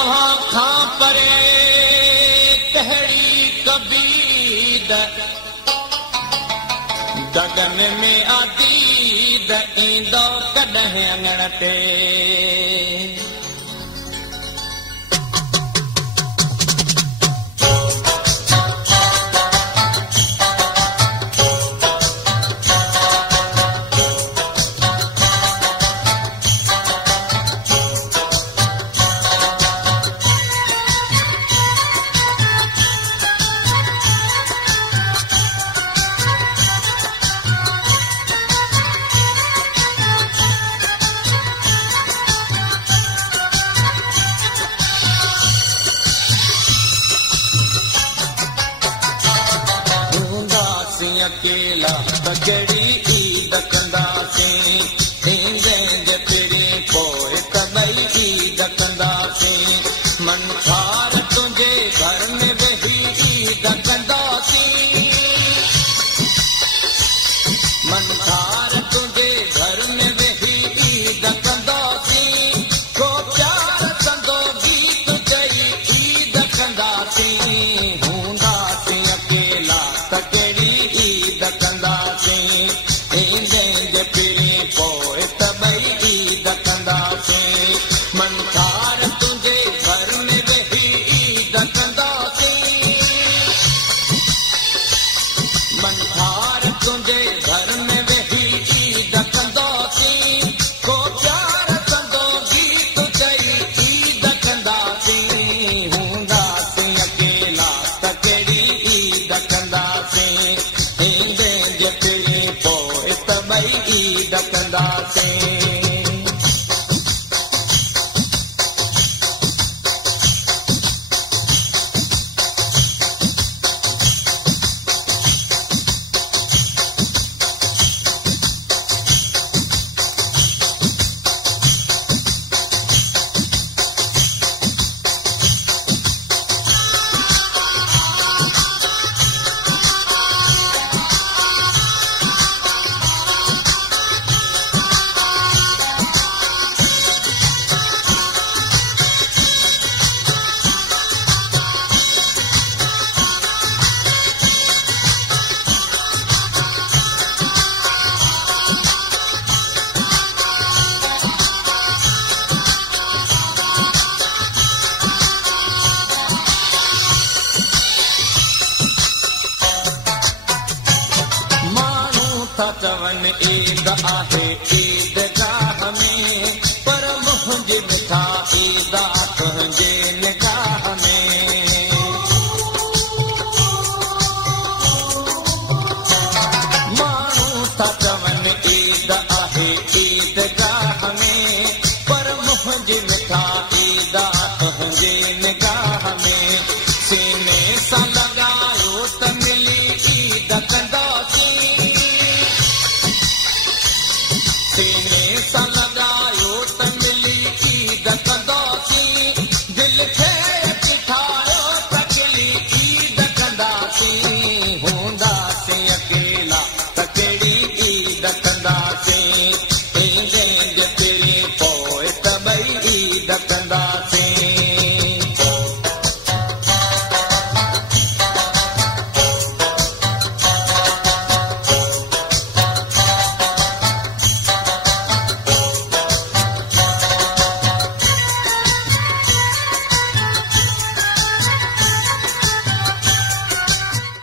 तव्हां खां परे कहिड़ी कबीद गगन में आदीद ईंदो कॾहिं अङण ते अकेला कहिड़ी ईद कंदासीं ईंदे जेतिरी पोइ त ॿई ईद कंदासीं मन खार तुंहिंजे घर में वेही ईद कंदासीं मन खार तुंहिंजे घर में वेही ईद कंदासीं को प्यार कंदो गीत चई ईद कंदासीं हूंदासीं अकेला त कहिड़ी ईद कंदासीं ईंदे जेतिरी पोइ त ॿई ईद कंदासीं मन खार तुंहिंजे घर में वेही ईद कंदासीं मन खार तुंहिंजे घर में वेही ईद कंदासीं को प्यार कंदो गीत चई ईद कंदासीं हूंदासीं अकेला त कहिड़ी ईद कंदासीं ईंदे जेतिरी पोइ त ॿई ईद कंदासीं चवन ईद आहे